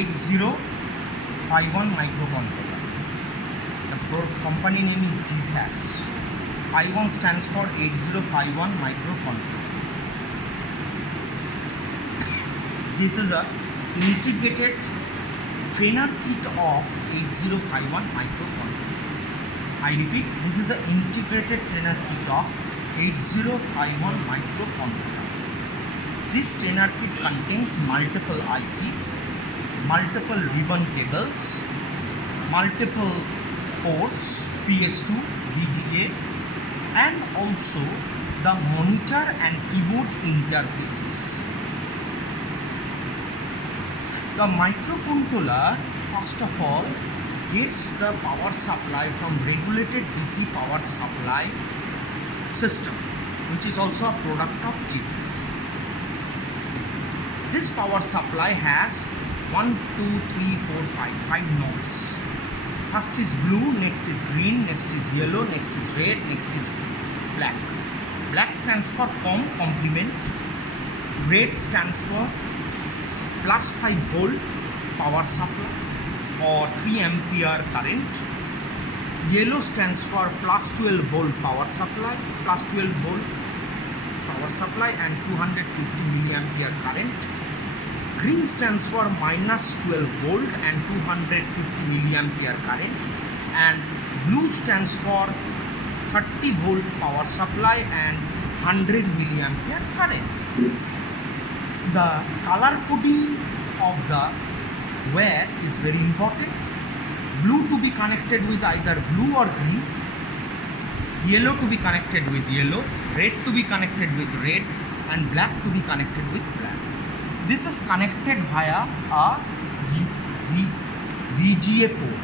8051 microcontroller. The company name is GSAS. 51 stands for 8051 microcontroller. This is a integrated trainer kit of 8051 microcontroller. I repeat, this is an integrated trainer kit of 8051 microcontroller. This trainer kit contains multiple ICs, multiple ribbon tables, multiple ports, PS2, VGA, and also the monitor and keyboard interfaces. The microcontroller, first of all, gets the power supply from regulated DC power supply system, which is also a product of GSAS. This power supply has 1, 2, 3, 4, 5 nodes. First is blue, next is green, next is yellow, next is red, next is black. Black stands for complement. Red stands for plus 5 volt power supply or 3 ampere current. Yellow stands for plus 12 volt power supply, plus 12 volt power supply and 250 milliampere current. Green stands for minus 12 volt and 250 milliampere current, and blue stands for 30 volt power supply and 100 milliampere current. The color coding of the wire is very important. Blue to be connected with either blue or green, yellow to be connected with yellow, red to be connected with red, and black to be connected with black. This is connected via a VGA port.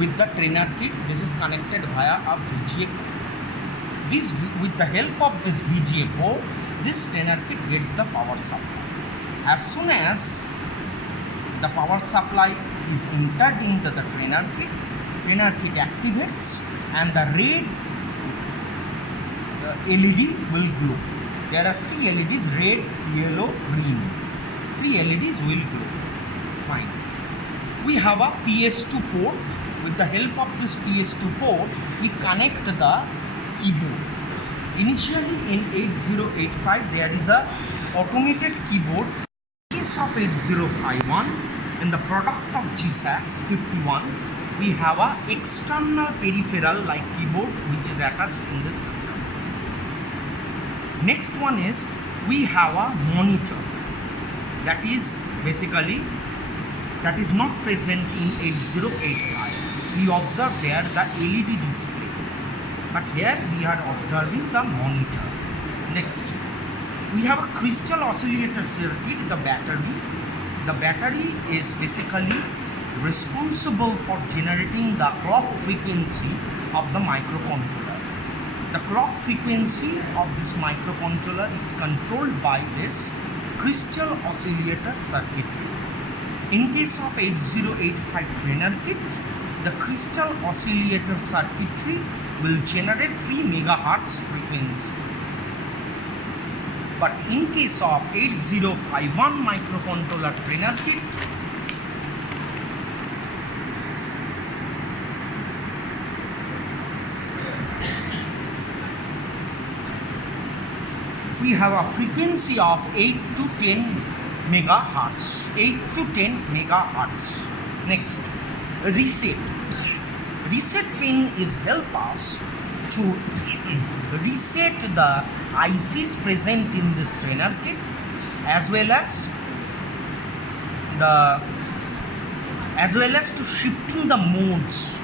With the trainer kit, this is connected via a VGA port. With the help of this VGA port, this trainer kit gets the power supply. As soon as the power supply is entered into the trainer kit activates and the red LED will glow. There are 3 LEDs, red, yellow, green. 3 LEDs will glow. Fine. We have a PS2 port. With the help of this PS2 port, we connect the keyboard. Initially in 8085, there is a automated keyboard. In case of 8051, in the product of GSAS 51, we have a external peripheral like keyboard which is attached in this system. Next one is we have a monitor that is not present in 8085. We observe there the LED display, but here we are observing the monitor. Next, we have a crystal oscillator circuit, the battery. The battery is basically responsible for generating the clock frequency of the microcontroller. The clock frequency of this microcontroller is controlled by this crystal oscillator circuitry. In case of 8085 trainer kit, the crystal oscillator circuitry will generate 3 MHz frequency. But in case of 8051 microcontroller trainer kit, we have a frequency of 8 to 10 megahertz. 8 to 10 megahertz. Next, reset. Reset pin is help us to reset the ICs present in this trainer kit as well as to shifting the modes.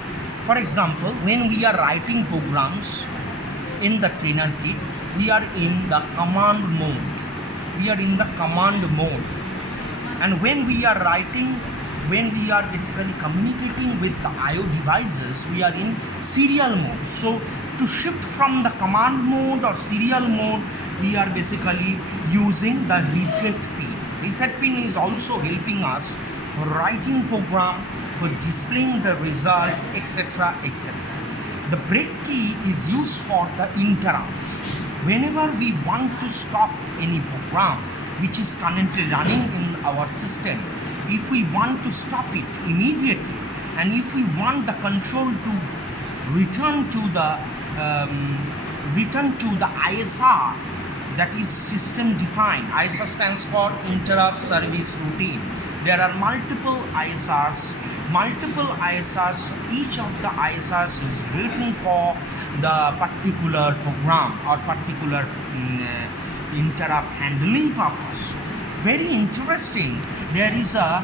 For example, when we are writing programs in the trainer kit, we are in the command mode. And when we are basically communicating with the IO devices, we are in serial mode. So to shift from the command mode or serial mode, we are basically using the reset pin. Reset pin is also helping us for writing program, for displaying the result, etc. etc. The break key is used for the interrupt. Whenever we want to stop any program, which is currently running in our system. If we want to stop it immediately, and if we want the control to return to the ISR, that is system defined. ISR stands for interrupt service routine. There are multiple ISRs. Each of the ISRs is written for the particular program or particular interrupt handling purpose. Very interesting. There is a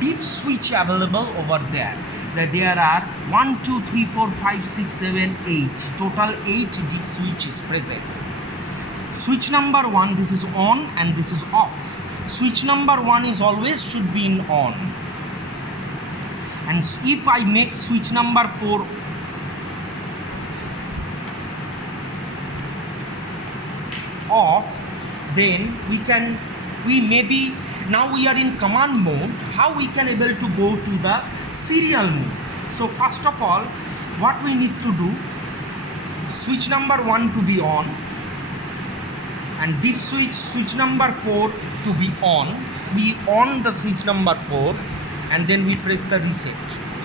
deep switch available over there. There are 1, 2, 3, 4, 5, 6, 7, 8. Total 8 deep switches present. Switch number 1, this is on and this is off. Switch number 1 is always should be in on. And if I make switch number 4 off, then now we are in command mode. How we can able to go to the serial mode? So first of all, what we need to do, switch number 1 to be on, and deep switch number 4 to be on. We on the switch number 4 and then we press the reset.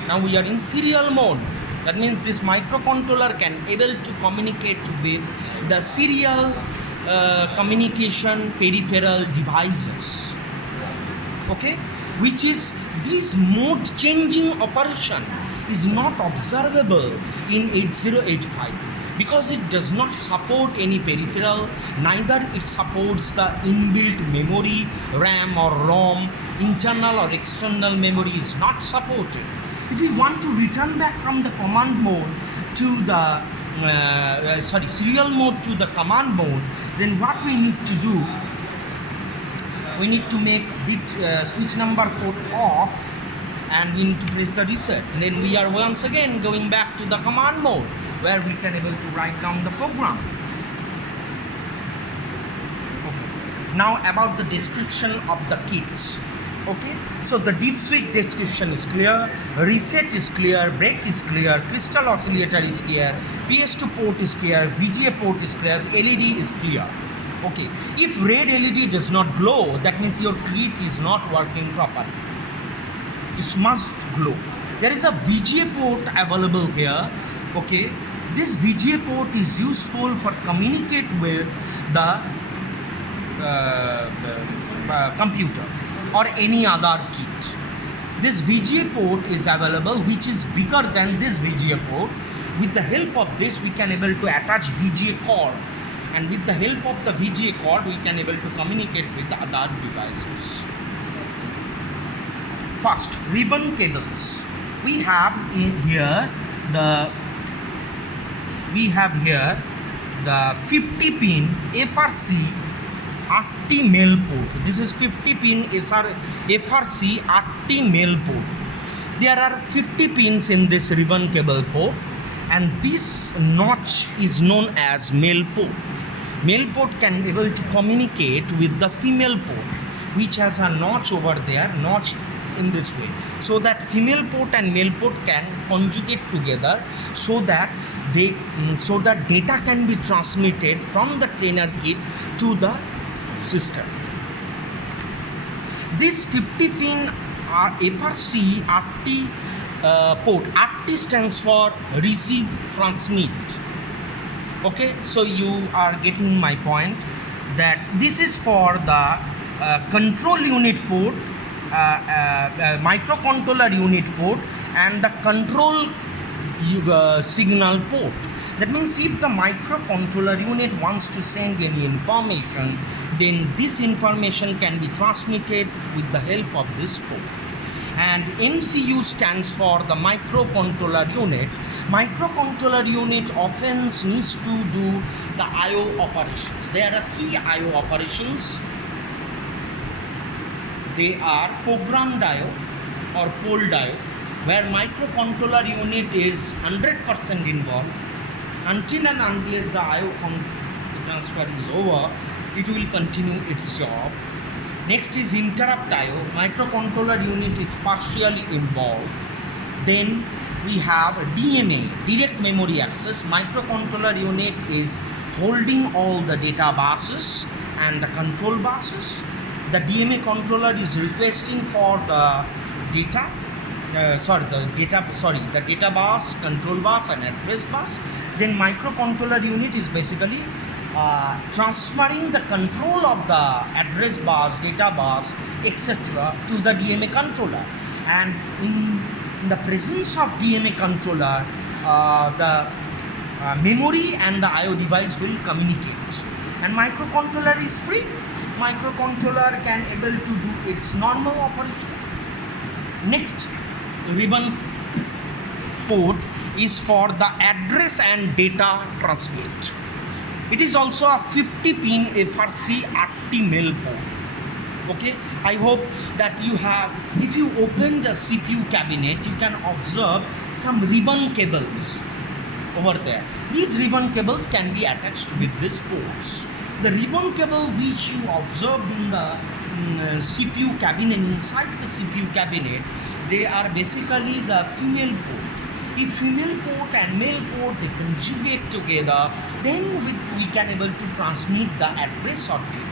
Now we are in serial mode. That means this microcontroller can able to communicate with the serial communication peripheral devices. Okay, which is this mode changing operation is not observable in 8085 because it does not support any peripheral, neither it supports the inbuilt memory, RAM or ROM, internal or external memory is not supported. If we want to return back from the command mode to the serial mode to the command mode, then what we need to do, we need to make switch number 4 off and we need to press the reset. And then we are once again going back to the command mode where we can able to write down the program. Okay. Now about the description of the kits. Okay, so the deep switch description is clear, reset is clear, break is clear, crystal oscillator is clear, PS2 port is clear, VGA port is clear, LED is clear. Okay, if red LED does not glow, that means your kit is not working properly. It must glow. There is a VGA port available here. Okay, this VGA port is useful for communicate with the computer or any other kit. This VGA port is available, which is bigger than this VGA port. With the help of this, we can able to attach VGA cord, and with the help of the VGA cord, we can able to communicate with the other devices. First, ribbon cables. We have here the 50 pin FRC RT male port. This is 50 pin FRC RT male port. There are 50 pins in this ribbon cable port, and this notch is known as male port. Male port can able to communicate with the female port, which has a notch over there, notch in this way, so that female port and male port can conjugate together, so that data can be transmitted from the trainer kit to the system. This 50 pin FRC RT port, RT stands for receive transmit. Okay, so you are getting my point, that this is for the control unit port, microcontroller unit port, and the control signal port. That means if the microcontroller unit wants to send any information, then this information can be transmitted with the help of this port. And MCU stands for the microcontroller unit. Microcontroller unit often needs to do the I/O operations. There are 3 I/O operations. They are program IO or polled IO, where microcontroller unit is 100% involved. Until and unless the IO transfer is over, it will continue its job. Next is interrupt IO. Microcontroller unit is partially involved. Then we have DMA, direct memory access. Microcontroller unit is holding all the data buses and the control buses. the DMA controller is requesting for the data, the data bus, control bus and address bus. Then microcontroller unit is basically transferring the control of the address bus, data bus, etc. to the DMA controller. And in the presence of DMA controller, the memory and the IO device will communicate. And microcontroller is free. Microcontroller can able to do its normal operation. Next ribbon port is for the address and data transmit. It is also a 50-pin FRC RT-mail port. Okay, I hope that you have, if you open the CPU cabinet, you can observe some ribbon cables over there. These ribbon cables can be attached with these ports. The ribbon cable which you observed in the CPU cabinet, inside the CPU cabinet, they are basically the female port. If female port and male port they conjugate together, then we can able to transmit the address or data.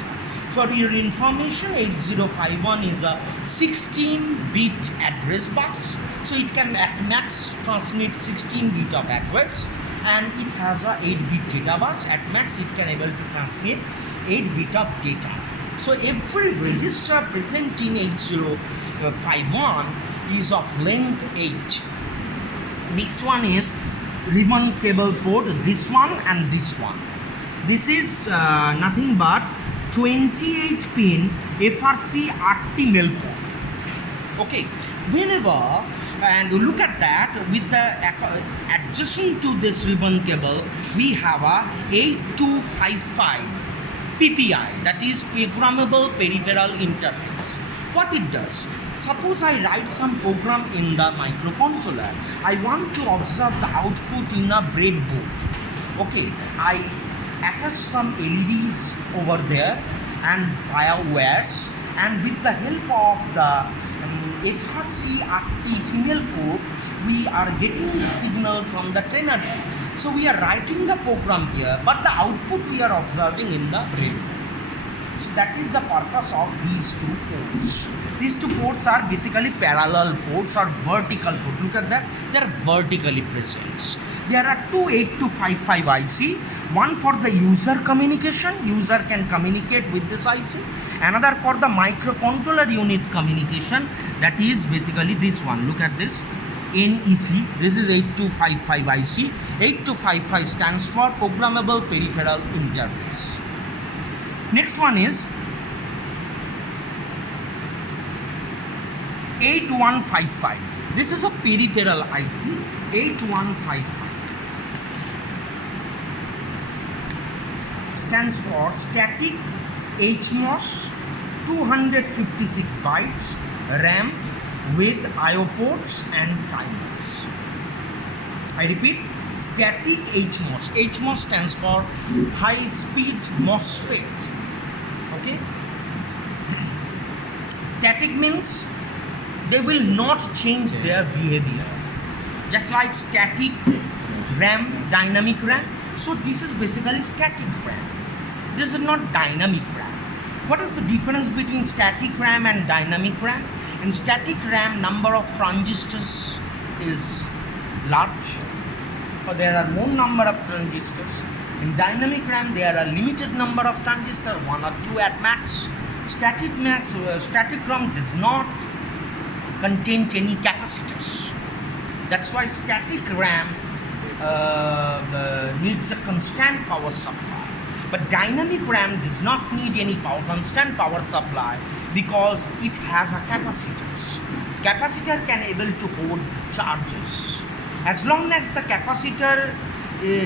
For your information, 8051 is a 16-bit address bus, so it can at max transmit 16 bit of address, and it has a 8-bit data bus. At max it can able to transmit 8 bit of data. So every register present in 8051 is of length 8. Next one is ribbon cable port, this one and this one. This is nothing but 28-pin FRC RT-mail port. Okay, whenever, and look at that, with the adjacent to this ribbon cable, we have a 8255 PPI, that is Programmable Peripheral Interface. What it does, suppose I write some program in the microcontroller, I want to observe the output in a breadboard. Okay, I attach some LEDs over there and via wires, and with the help of the FRC RT female port, we are getting the signal from the trainer. So we are writing the program here, but the output we are observing in the breadboard. So that is the purpose of these two ports. These two ports are basically parallel ports or vertical ports. Look at that, they are vertically present. There are two 8255 IC, one for the user communication, user can communicate with this IC, another for the microcontroller units communication, that is basically this one. Look at this, NEC, this is 8255 IC. 8255 stands for Programmable Peripheral Interface. Next one is 8155. This is a peripheral IC, 8155. Stands for Static HMOS, 256 bytes RAM with IO ports and timers. I repeat, Static HMOS. HMOS stands for High Speed MOSFET. Okay. Static means they will not change their behavior, just like static RAM, dynamic RAM. So this is basically static RAM. This is not dynamic RAM. What is the difference between static RAM and dynamic RAM? In static RAM, number of transistors is large, or there are more number of transistors. In dynamic RAM, there are limited number of transistors, 1 or 2 at max. Static RAM does not contain any capacitors. That's why static RAM needs a constant power supply. But dynamic RAM does not need any constant power supply because it has a capacitors. The capacitor can able to hold charges. As long as the capacitor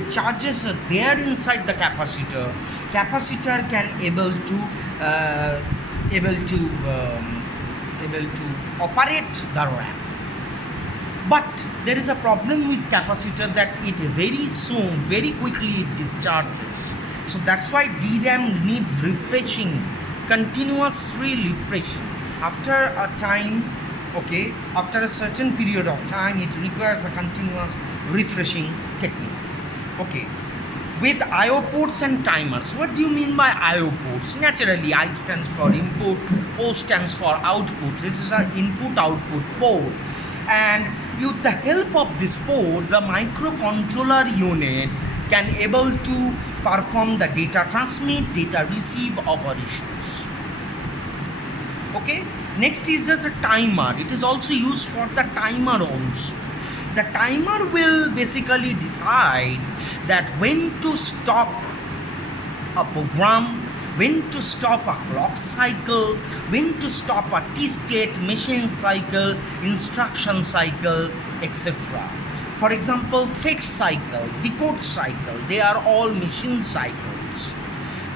charges are there inside the capacitor, capacitor can able to operate the RAM. But there is a problem with capacitor that it very soon, very quickly it discharges. So that's why DRAM needs refreshing, continuously refreshing. After a time, okay, after a certain period of time, it requires a continuous refreshing technique. Okay, with I/O ports and timers. What do you mean by I/O ports? Naturally, I stands for input, O stands for output. This is an input-output port, and with the help of this port, the microcontroller unit can able to perform the data transmit, data receive operations. Okay. Next is the timer. It is also used for the timer also. The timer will basically decide that when to stop a program, when to stop a clock cycle, when to stop a T-state machine cycle, instruction cycle, etc. For example, fetch cycle, decode cycle, they are all machine cycles.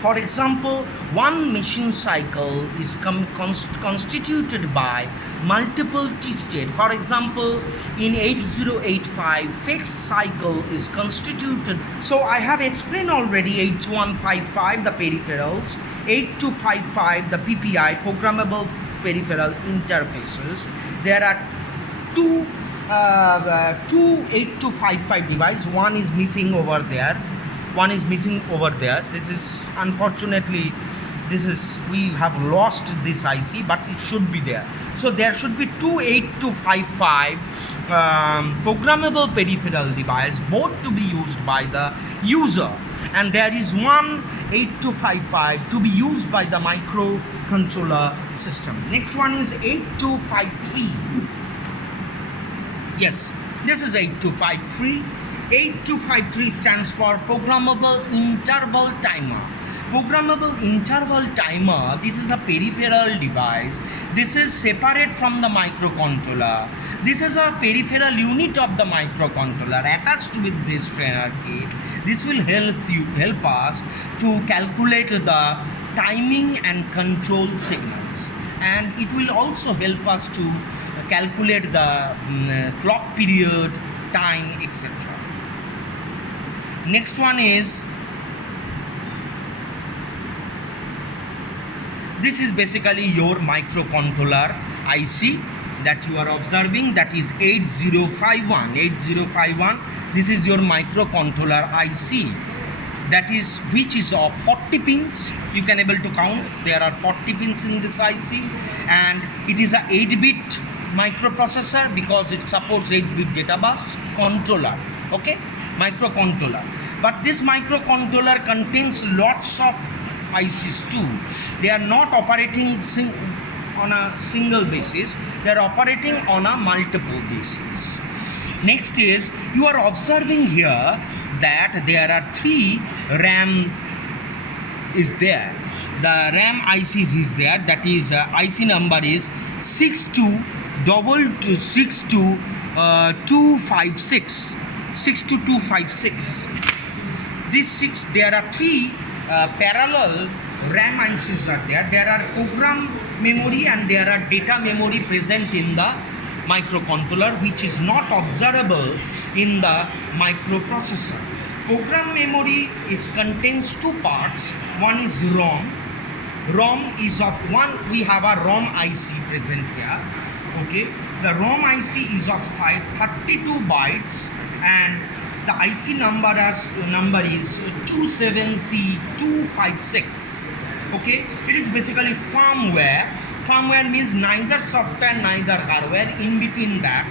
For example, one machine cycle is constituted by multiple T-state. For example, in 8085, fetch cycle is constituted. So I have explained already 8155, the peripherals, 8255, the PPI, programmable peripheral interfaces. There are two 8255 device. One is missing over there. This is unfortunately, we have lost this IC, but it should be there. So there should be two 8255 programmable peripheral device, both to be used by the user, and there is one 8255 to be used by the microcontroller system. Next one is 8253. Yes, this is 8253. 8253 stands for programmable interval timer. Programmable interval timer, this is a peripheral device. This is separate from the microcontroller. This is a peripheral unit of the microcontroller attached with this trainer kit. This will help us to calculate the timing and control signals, and it will also help us to calculate the clock period, time, etc. Next one is, this is basically your microcontroller IC that you are observing, that is 8051. This is your microcontroller IC, that is which is of 40 pins. You can able to count, there are 40 pins in this IC, and it is a 8-bit microprocessor because it supports 8-bit data bus controller. Okay, microcontroller. But this microcontroller contains lots of ICs too. They are not operating on a single basis, they are operating on a multiple basis. Next is, you are observing here that there are 3 RAM is there. The RAM ICs is there, that is IC number is 62256. There are 3 parallel RAM ICs are there. There are program memory and there are data memory present in the microcontroller, which is not observable in the microprocessor. Program memory contains 2 parts. One is ROM. ROM is of one. We have a ROM IC present here. Okay, the ROM IC is of 32 bytes, and the IC number is 27C256. Okay, it is basically firmware. Firmware means neither software, neither hardware. In between that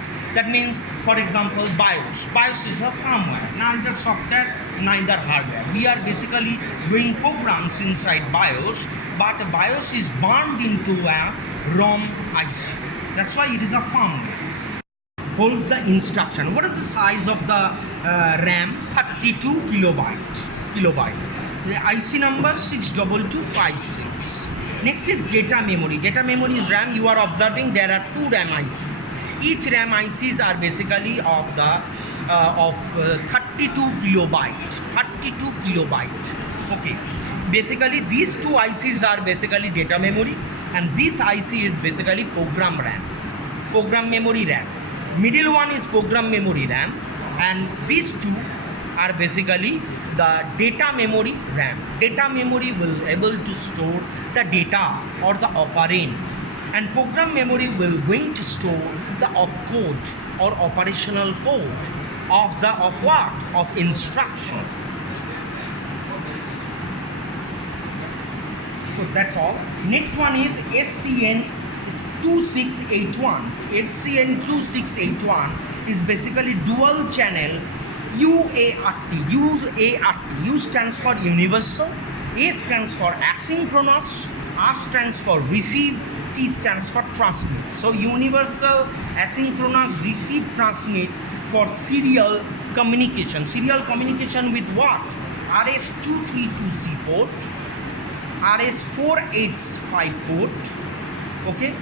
means, for example, BIOS. BIOS is a firmware, neither software, neither hardware. We are basically doing programs inside BIOS, but BIOS is bound into a ROM IC. That's why it is a firmware. Holds the instruction. What is the size of the RAM? 32 kilobyte. The IC number 62256. Next is data memory. Data memory is RAM. You are observing there are 2 RAM ICs. Each RAM ICs are basically of the 32 kilobyte. Okay. Basically these 2 ICs are basically data memory, and this IC is basically program RAM. Program memory RAM. Middle one is program memory RAM, and these 2 are basically the data memory RAM. Data memory will able to store the data or the operand, and program memory will going to store the opcode or operational code of instruction. So that's all. Next one is SCN 2681. SCN 2681 is basically dual channel UART. U stands for universal, A stands for asynchronous, R stands for receive, T stands for transmit. So universal, asynchronous, receive, transmit for serial communication. Serial communication with what? RS232C port, RS485 port. Okay,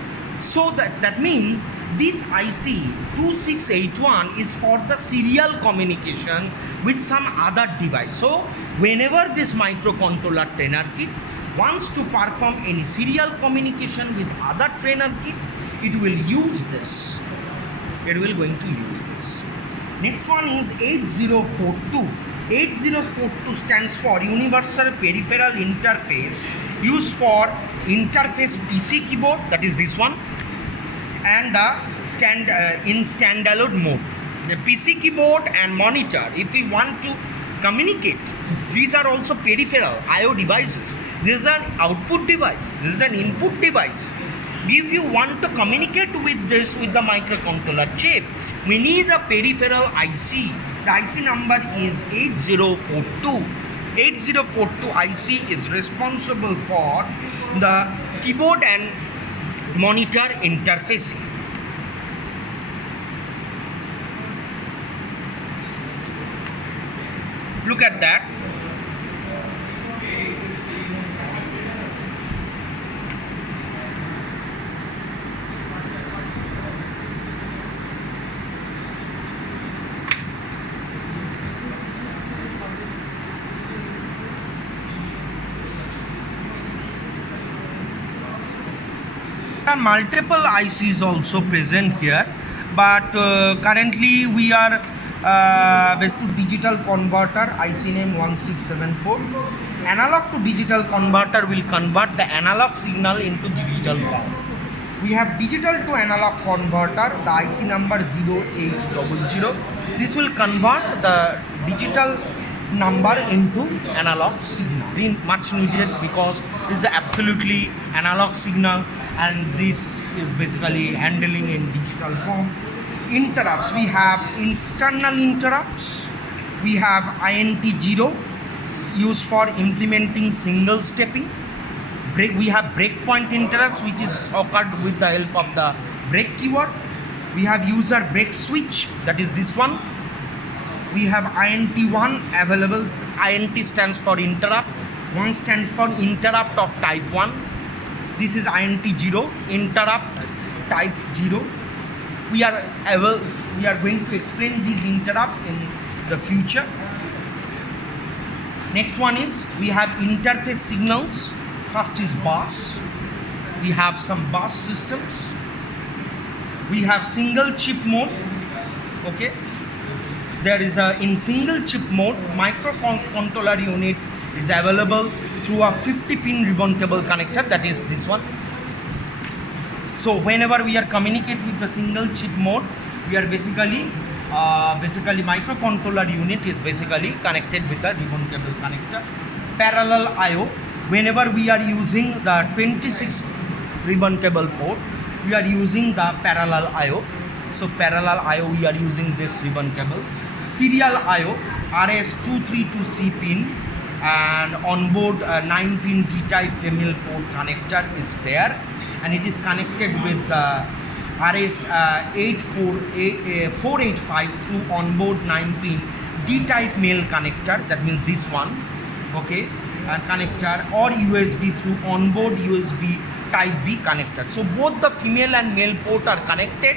so that means this IC 2681 is for the serial communication with some other device. So whenever this microcontroller trainer kit wants to perform any serial communication with other trainer kit, it will use this. It will going to use this. Next one is 8042. 8042 stands for Universal Peripheral Interface, used for interface PC keyboard, that is this one, and the in standalone mode. The PC keyboard and monitor, if we want to communicate, these are also peripheral IO devices. This is an output device, this is an input device. If you want to communicate with this, with the microcontroller chip, we need a peripheral IC. The IC number is 8042. 8042 IC is responsible for the keyboard and monitor interfacing. Look at that. There are multiple ICs also present here, but currently we are to digital converter, IC name 1674. Analog to digital converter will convert the analog signal into digital form. We have digital to analog converter, the IC number 0800. This will convert the digital number into analog signal. Much needed because this is absolutely analog signal, and this is basically handling in digital form. Interrupts, we have external interrupts, we have INT0 used for implementing single stepping. We have breakpoint interrupts, which is occurred with the help of the break keyword. We have user break switch, that is this one. We have INT1 available. INT stands for interrupt, 1 stands for interrupt of type 1. This is INT0, interrupt type 0. We are going to explain these interrupts in the future. Next one is, we have interface signals. First is bus. We have some bus systems. We have single chip mode. Okay, there is a in single chip mode, microcontroller unit is available through a 50-pin ribbon cable connector, that is this one. So whenever we are communicate with the single chip mode, we are basically microcontroller unit is basically connected with the ribbon cable connector. Parallel IO, whenever we are using the 26 ribbon cable port, we are using the parallel IO. So parallel IO, we are using this ribbon cable. Serial IO, RS232C pin, and onboard 9-pin D-type female port connector is there, and it is connected with the RS485 through onboard 9-pin D-type male connector, that means this one, okay, and connector, or USB through onboard USB type B connector. So both the female and male port are connected,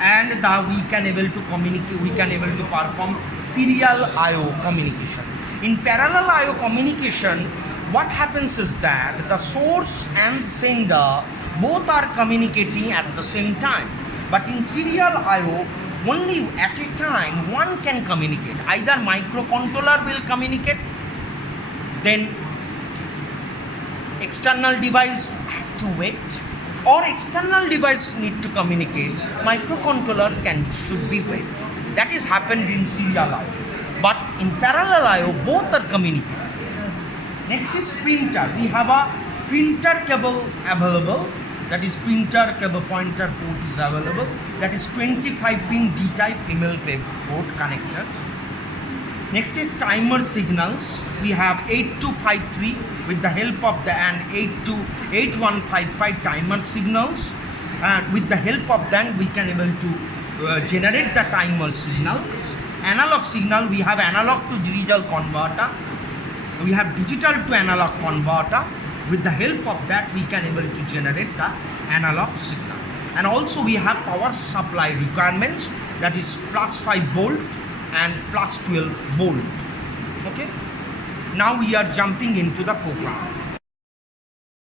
and we can able to communicate, we can able to perform serial IO communication. In parallel IO communication, what happens is that the source and sender both are communicating at the same time. But in serial IO, only at a time one can communicate. Either microcontroller will communicate, then external device have to wait, or external device need to communicate, microcontroller should be wait. That is happened in serial IO. But in parallel IO, both are communicating. Next is printer. We have a printer cable available, that is printer cable pointer port is available, that is 25 pin D-type female port connectors. Next is timer signals. We have 8253 with the help of the 8155 timer signals, and with the help of them we can able to generate the timer signal. Analog signal, we have analog to digital converter, we have digital to analog converter. With the help of that we can able to generate the analog signal. And also we have power supply requirements, that is plus 5 volt and plus 12 volt. Okay, now we are jumping into the program.